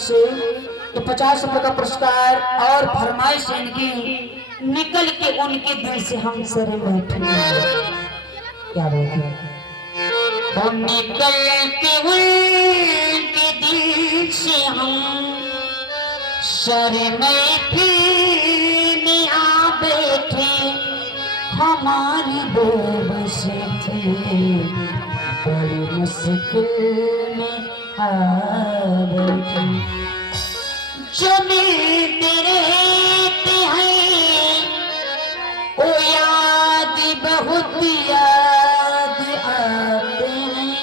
से तो 50 रुपए का पुरस्कार और फरमाइश इनकी निकल के उनके दिल से हम सरे बैठे क्या बोलते हम निकल के उनके दिल से हम सरे में आ बैठे हमारी बेबस थी बड़ी मुश्किल में आ बैठे जो मिलते रहते हैं वो याद बहुत याद आते हैं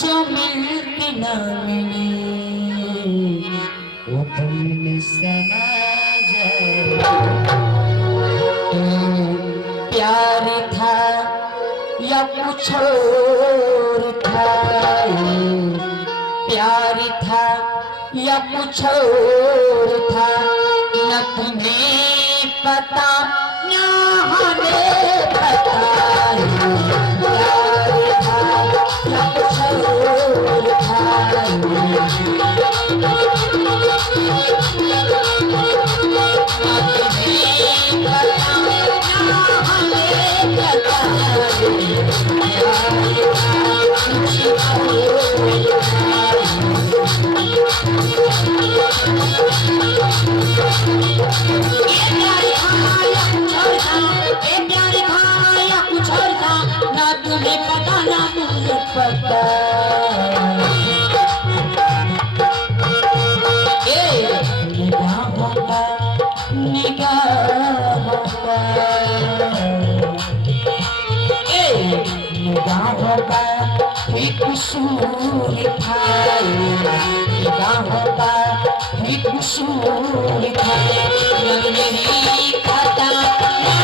जो मिलते ना मिले वो दिल समा जाए प्यार था या कुछ और था प्यार था या कुछ और था न तुम्हें पता न हमें पता प्यार था या कुछ और था कसूर था निगाहों का ही कसूर था न मेरी खता न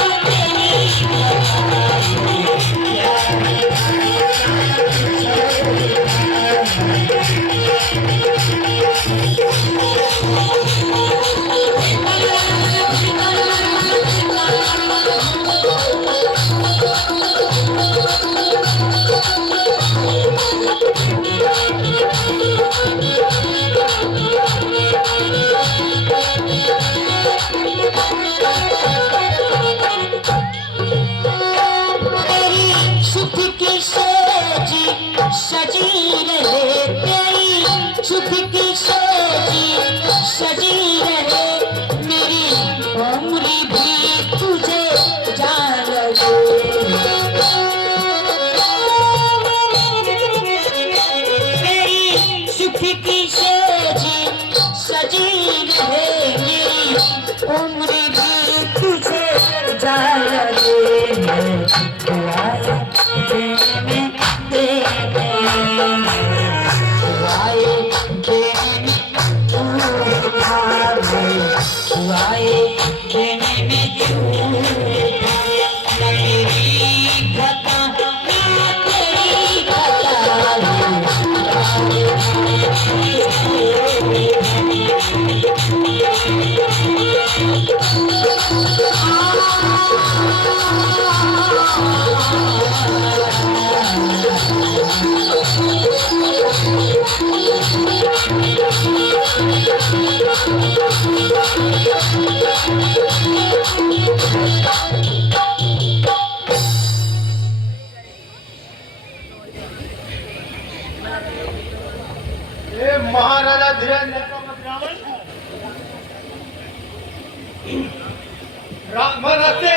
मन से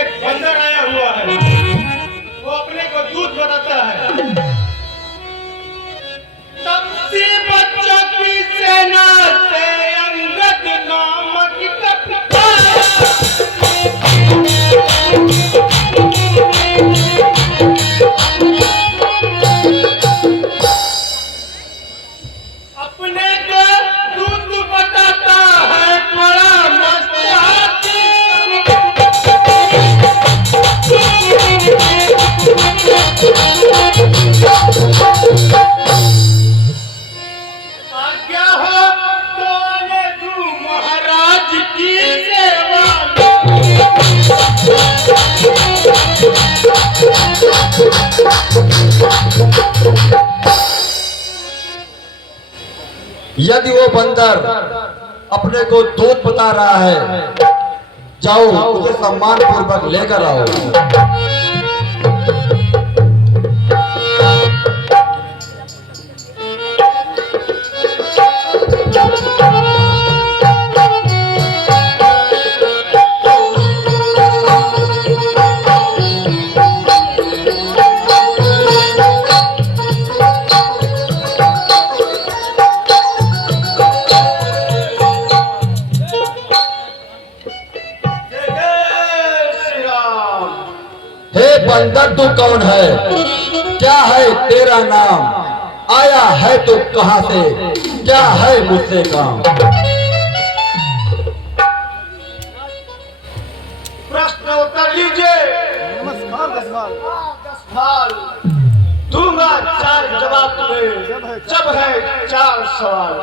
एक बंदर आया हुआ है, वो अपने को दूध बनाता है। तपसी बच्चों की सेना से अंगद नामक कप्तान अपने को दूध बताता है, बड़ा मस्त हाथी। आज्ञा हो तो आने दूं महाराज की सेवा यदि वो बंदर अपने को दूध बता रहा है, जाओ उसे सम्मान पूर्वक लेकर आओ। हे बंदर, तू कौन है? क्या है तेरा नाम? आया है तू कहां से? क्या है मुझसे काम? प्रश्न उत्तर लीजिए। नमस्कार दसवाल। दूंगा 4 जवाब तुम्हें, जब है 4 सवाल।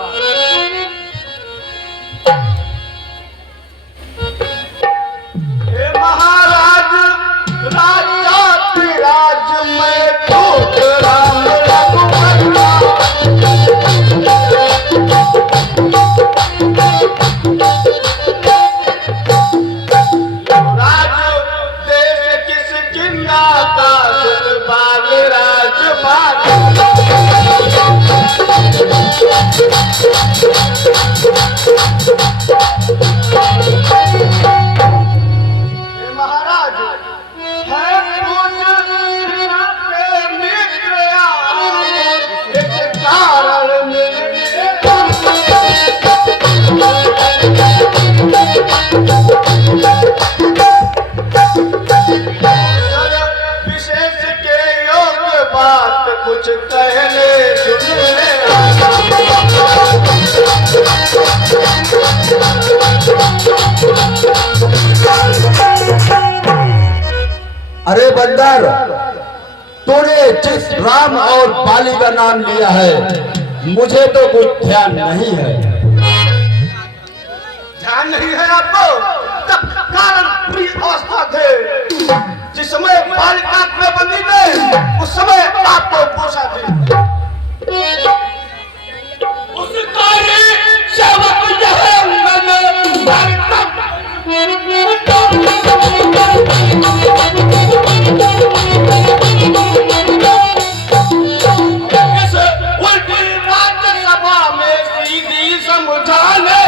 हे महाराज, राजा की राज में दूत राम रघुवंशा। राज देश किस किन्ना का सुखपाल राजपाल। हे महाराज, है पूज सीता के मित्र एक कारण मिले। विशेष के योग्य बात कुछ कहने सुनने अरे बंदर, तूने जिस राम और बाली का नाम लिया है, मुझे तो कुछ ध्यान नहीं है। ध्यान नहीं है आपको? तब कारण पूरी अवस्था थे। जिस समय बालिका में बंदी थे, उस समय आपको पोषा थे। उस कार्य सेवक यह मन भरतम। इस उल्टी राज्यसभा में सीधी समझाने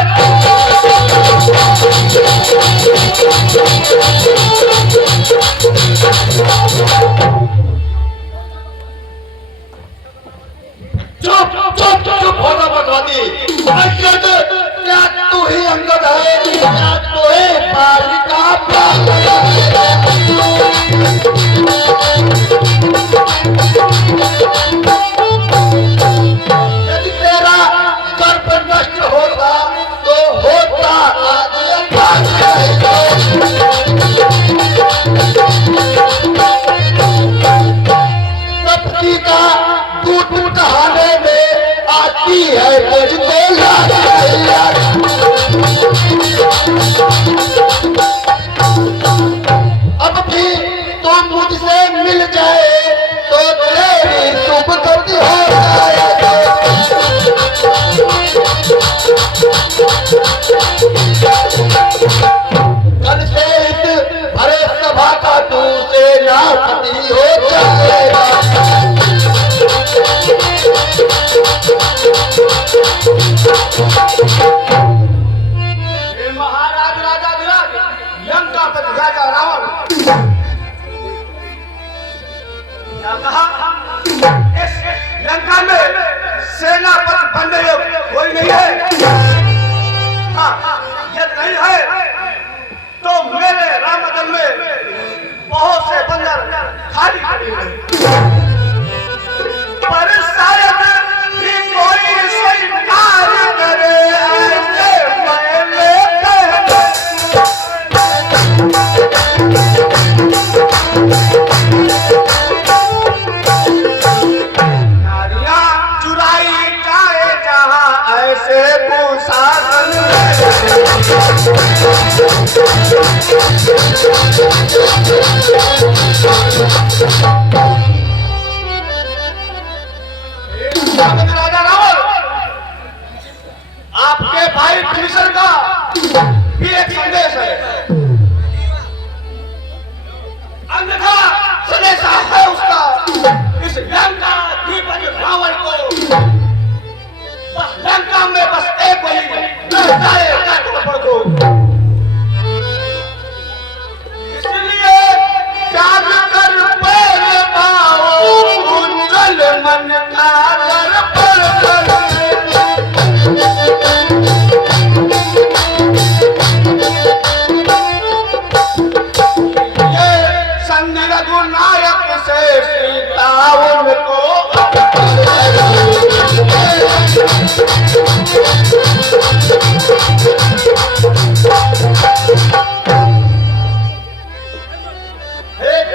क्या कहा? इस लंका में सेनापति बनने योग्य कोई नहीं है। हाँ, यदि नहीं है तो मेरे रामदल में बहुत से बंदर खाली खड़ी हैं। पर शायद भी कोई स्वीकार करे ऐसे मैले कहने। नारियां चुराई जाए जहां ऐसे कुशासन राजा रावण, आपके भाई विभीषण का भी एक संदेश है। अन्यथा संदेशा है उसका इस लंका अधिपति रावण को बस लंका में बस एक वही को। इसलिए जाग कर पैर पाओ उज्जवल मन का रघुनायक से सीता उनको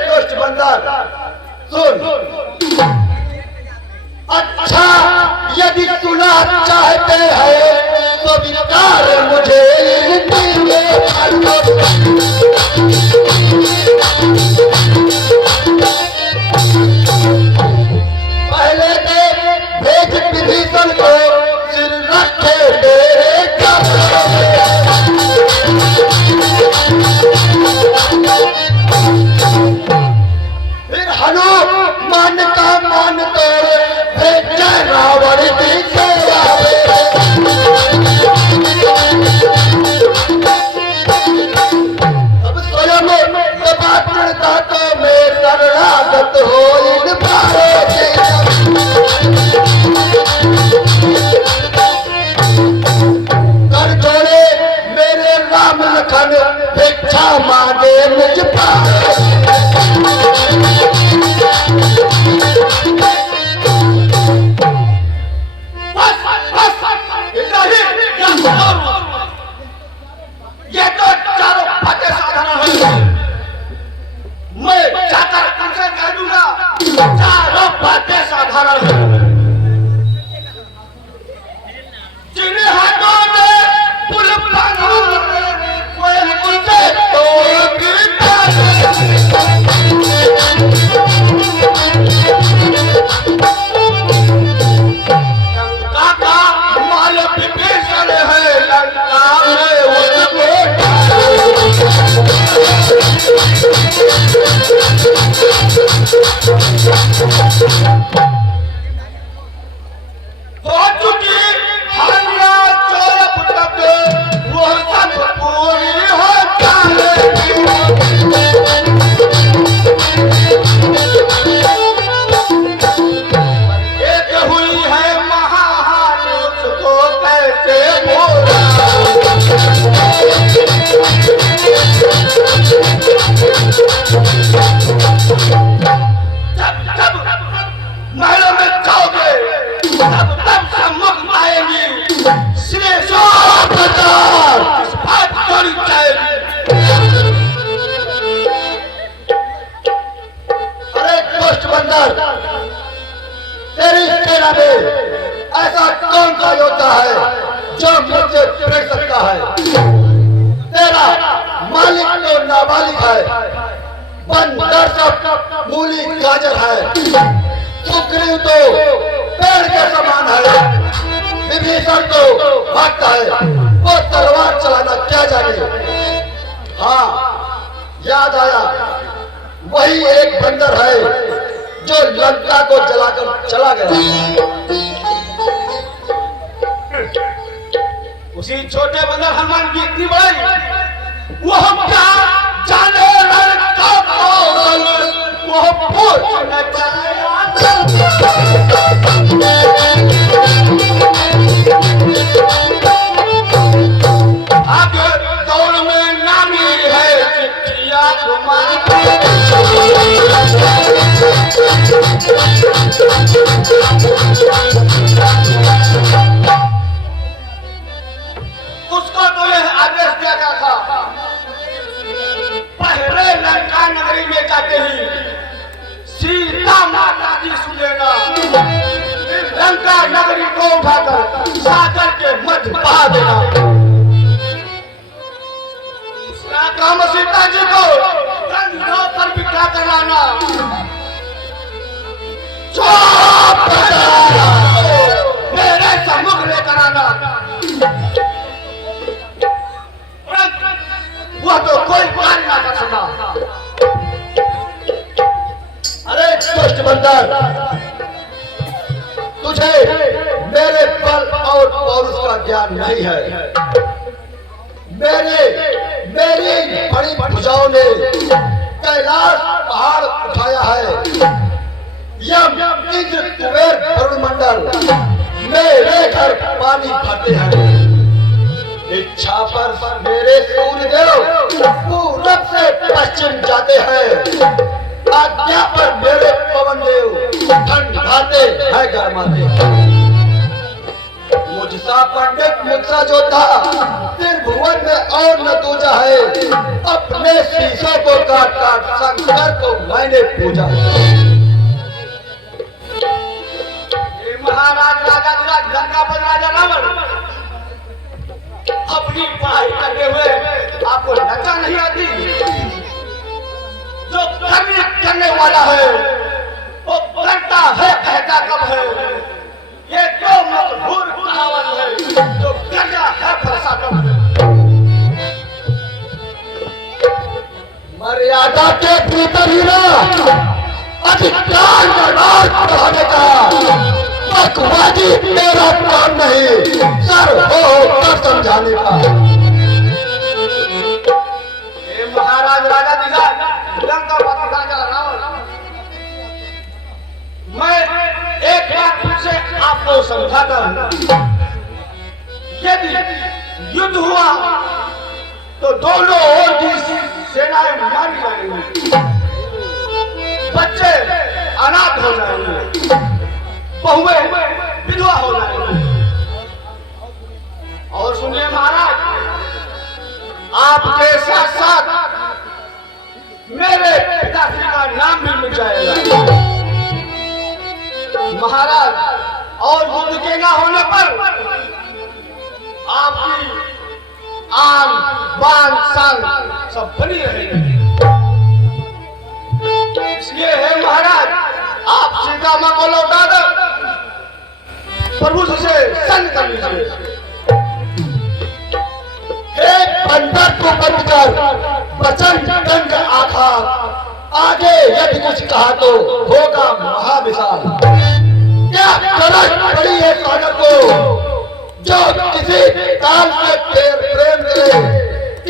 दुष्ट बंदर सुन। अच्छा यदि सुना चाहते हैं तो विकार मुझे पहले दे भेज विभीषण को सिर रखे तेरे फिर हनुमान का मान तोड़ भेज रावण की सेवा अब स्वयं दाता में शरणागत हो इन कर जोड़े मेरे राम लखन भिक्षा मांगे मुझ ये तो चारों बातें साधारण है। मैं जाकर उनसे कह दूंगा चारों बातें साधारण है। जिन्हें हाथों में पुल बांधा कोई उनसे तोड़ गिरता लंका का माल विभीषण है। लंका में उनको हो चुकी हल्ला चोर पुटक वो सब पूरी हो एक हुई है महाहानि उसको कैसे बोला। जब महलों में जाओगे तब सम्मुख आएंगी श्रेष्ठ इस बात करी जाएगी। अरे दुष्ट बंदर, तेरी सेना में ऐसा कौन सा योद्धा है जो मुझसे लड़ सकता है? तेरा मालिक तो नाबालिग है, बंदर सब मूली गाजर है, सुग्रीव तो पेड़ के समान है, विभीषण तो भक्त है, वो तलवार चलाना क्या जाने। हाँ याद आया, वही एक बंदर है जो लंका को जलाकर चला गया। उसी छोटे बंदर हनुमान की इतनी बड़ी वो क्या जाने लड़का वो पूछ न जाए आगे दौड़ में नामी है चिट्ठिया तुम्हारी। उसको तो यह आदेश दिया गया था, पहले लंका नगरी में जाते ही सीता माता जी सुनेगा, लंका नगरी को उठाकर सागर के मध्य बहा देना। काम सीता जी को कंधों पर बिठा कर लाना। मेरे सम्मुख लेकर आना। वह तो कोई कार्य ना कर सका। अरे दुष्ट बंदर, तुझे मेरे बल और पौरुष का ज्ञान नहीं है। मेरी बड़ी भुजाओं ने कैलाश पहाड़ उठाया है। यम इंद्र कुबेर वरुण मंडल मेरे घर पानी भरते हैं। इच्छा पर मेरे सूर्यदेव पूरब से पश्चिम जाते हैं। आज्ञा पर मेरे पवन देव ठंडाते हैं गरमाते। मुझसा पंडित मुझसा जोधा त्रिभुवन में और न दूजा है। अपने शीशों को काट काट शंकर को मैंने पूजा। महाराज राजा धीराज लंका पर राजा रावण अपनी पढ़ाई करते हुए आपको लंका नहीं आती। जो करने वाला है वो करता है, कहता कब है। ये तो मशहूर कहावत है, जो करता है फरसा कब है। मर्यादा के भीतर ही ना अधिकार बर्बाद बढ़ाने का बकवादी मेरा काम नहीं, सर हो कर समझाने का। महाराज राजा धीराज लंका पर राजा रावण, मैं एक बात से आपको समझाता हूं। यदि युद्ध हुआ तो दोनों ओर की सेनाएं मारी जाएंगी, बच्चे अनाथ हो जाएंगे, बहुएं विधवा हो जाएंगी। और सुनिए महाराज, आपके साथ साथ मेरे पिताश्री का नाम भी मिल जाएगा। महाराज और युद्ध के न होने पर आपकी आन बान शान सब बनी रहेगी। इसलिए है महाराज, आप सीता मां को लौटा दो, प्रभु से संग कर लीजिए। एक बंदर को बंद कर वचन दंड आखार, आगे यदि कुछ कहा तो होगा महाविशाल। क्या गरज पड़ी है सागर को जो किसी काल से प्रेम करे,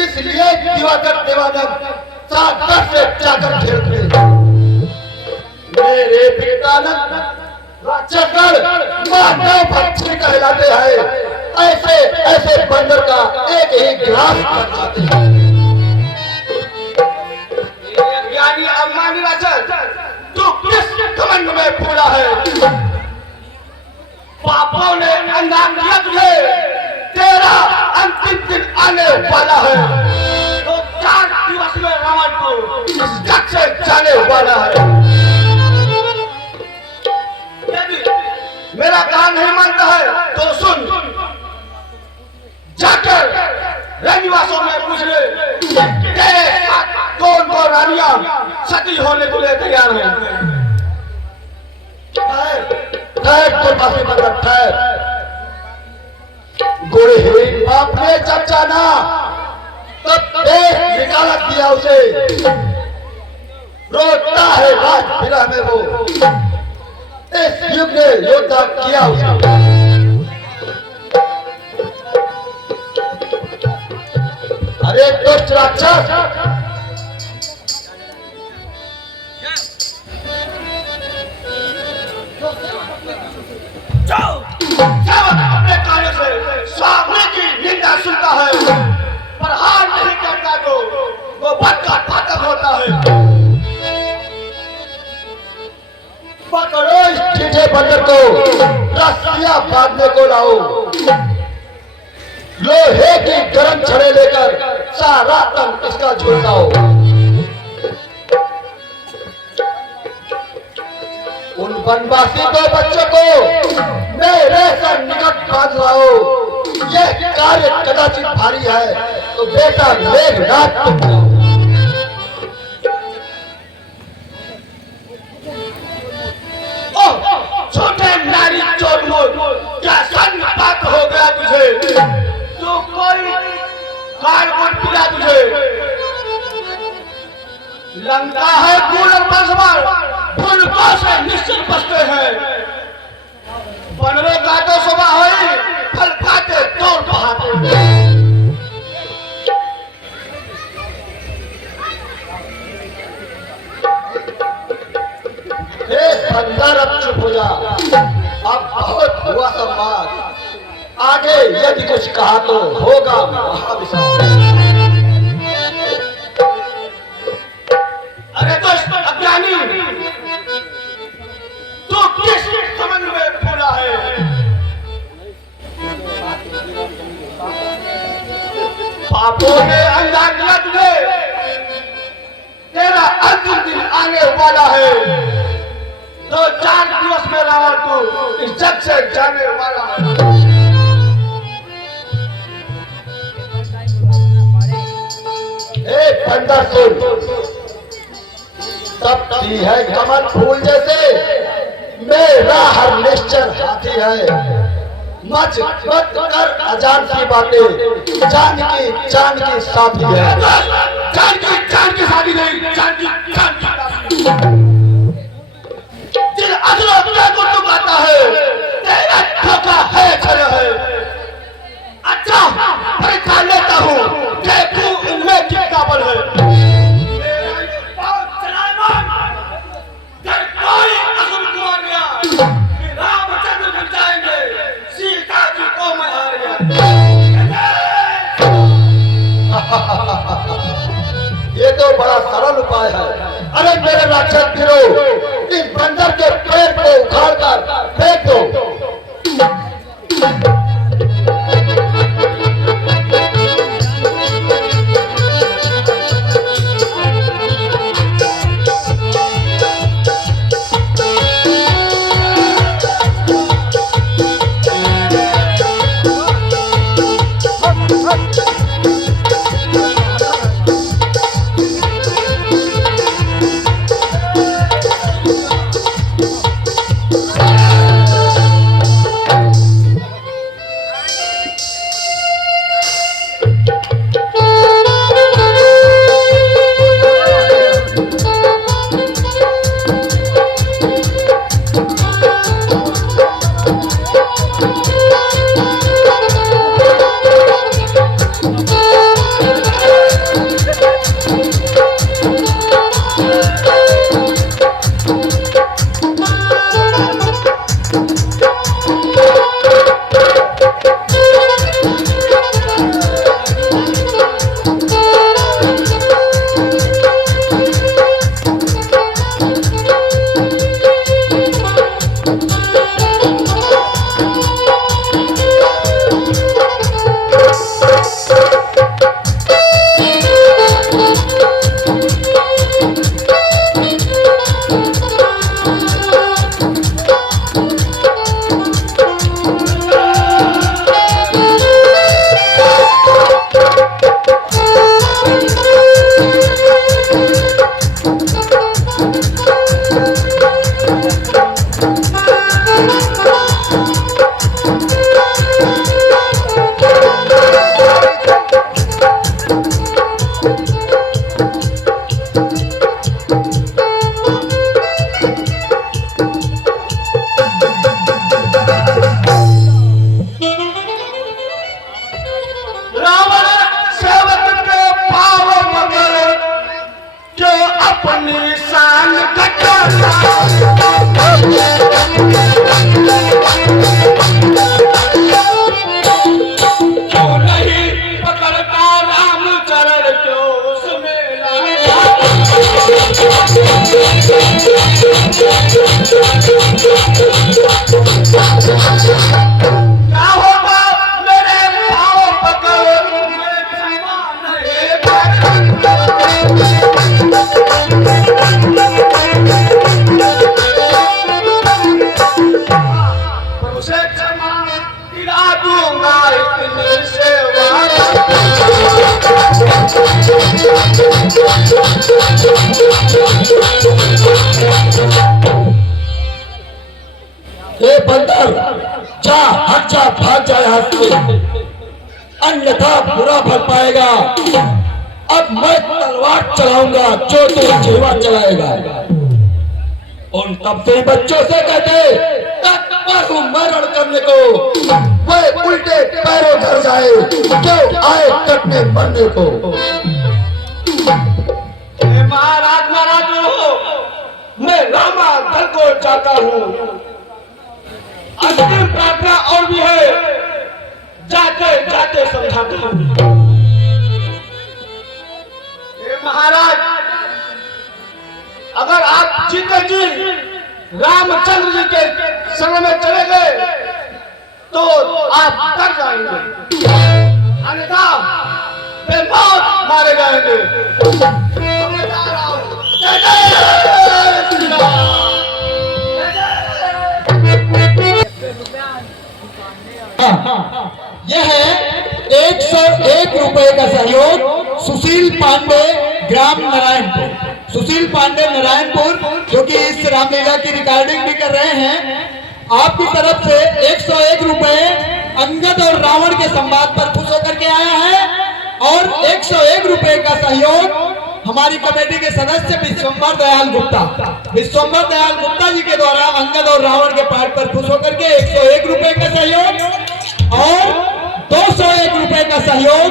इसलिए दिवाकर देवानंद सागर से जाकर खेलते। मेरे पितानंद राक्षसगढ़ मानव भक्षी कहलाते हैं। ऐसे ऐसे बंदर का एक ही गिलास भर जाते हैं। ज्ञानी अभिमानी राक्षस, तू किस घमंड में फूला है? पापों ने अंजाम दिया तुझे, तेरा अंतिम दिन आने वाला है। तो 4 दिवस में रावण को इस जग से जाने वाला है। यदि मेरा काम नहीं मानता है तो सुन, जाकर रनिवासों में पूछ ले तेरे साथ कौन कौन रानियां सती होने को लिए तैयार है। तो माफी मतलब ठहर। गुड़हीन बाप ने जब जाना तब एक निकालत दिया उसे, रोता है राज विरह में वो, इस युग ने योद्धा किया उसे। अरे दुष्ट राक्षस, पकड़ो इस टीठे बंदर को, रस्सियां बांधने को लाओ। लोहे की गर्म छड़े लेकर सारा तन इसका झुलसाओ। उन वनवासी दो बच्चों को मेरे से निकट बांध लाओ। यह कार्य कदाचित भारी है, तो बेटा मेघनाथ तुम जाओ। छोटे नारी चोर मोर, क्या सन्नपात हो गया तुझे? तो कोई कारकुन पिला तुझे? लगता है कूलर बसवर फुलकों से निश्चित बसते हैं। बनवे का तो सुबह हुई, फल खाते तोड़ बहाते। बंदर अब चुप हो जा, अब बहुत हुआ संवाद। आगे यदि कुछ कहा तो होगा महाविशाल। अरे दोस्त अज्ञानी, तू किस समझ में पूरा है? पापों ने अंधा किया तुझे, तेरा अंतिम दिन आने वाला है। तो 4 दिवस में रावण तू इस जग से जाने वाला है। बंदर सुन, तपती है कमल फूल जैसे मेरा हर निश्चर हाथी है। मच मत कर अजान की बातें, जान की साथी है। जान की शादी नहीं, जान की जिन अजनबियों को तू कहता है, तेरा धोखा है छल है। अच्छा परीक्षा लेता हूँ, देखूं इनमें कितना बल है। मेरा ये पाँव चलाएमान, जब कोई असुर को आ गया, फिर रामचंद्र मिल जाएंगे, सीता जी को मैं हार गया। ये तो बड़ा सरल उपाय है। अरे मेरे राक्षस वीरों, इस बंदर के पैर को उखाड़ कर फेंक दो। Thank you. ए बंदर, जा हट जा, भाग जा यहाँ से, अन्यथा बुरा फल पाएगा। अब मैं तलवार चलाऊंगा जो तू जीवा चलाएगा। उन तब से बच्चों से कहते तत्पर हूं मरण करने को, वे उल्टे पैरों धर जाए जो आए कटने मरने को। महाराज महाराज हो, मैं रामा दल को चाहता हूँ। अंतिम प्रार्थना और भी है, जाते जाते समझाता हूँ। महाराज, अगर आप जीते जी रामचंद्र जी के संग में चले गए तो आप कर जाएंगे, अन्यथा वे मौत मारे जाएंगे। मैं जा रहा हूं। जय जय श्री राम। यह है 101 रुपए का सहयोग सुशील पांडे, ग्राम नारायणपुर। सुशील पांडे नारायणपुर, जो कि इस रामलीला की रिकॉर्डिंग भी कर रहे हैं, आपकी तरफ से 101 रुपए अंगद और रावण के संवाद पर खुश होकर के आया है। और 101 रुपए का सहयोग हमारी कमेटी के सदस्य विश्वंभर दयाल गुप्ता जी के द्वारा अंगद और रावण के पाठ पर खुश होकर के 101 रुपए का सहयोग और 201 रुपए का सहयोग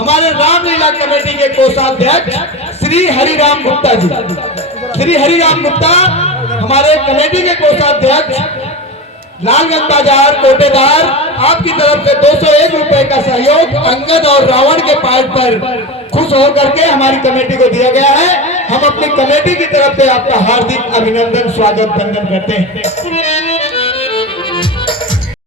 हमारे रामलीला कमेटी के कोषाध्यक्ष श्री हरिराम गुप्ता जी। श्री हरिराम गुप्ता हमारे कमेटी के कोषाध्यक्ष, लालगंज बाजार कोटेदार, आपकी तरफ से 201 रुपए का सहयोग अंगद और रावण के पाठ पर खुश होकर के हमारी कमेटी को दिया गया है। हम अपनी कमेटी की तरफ से आपका हार्दिक अभिनंदन, स्वागत, वंदन करते हैं।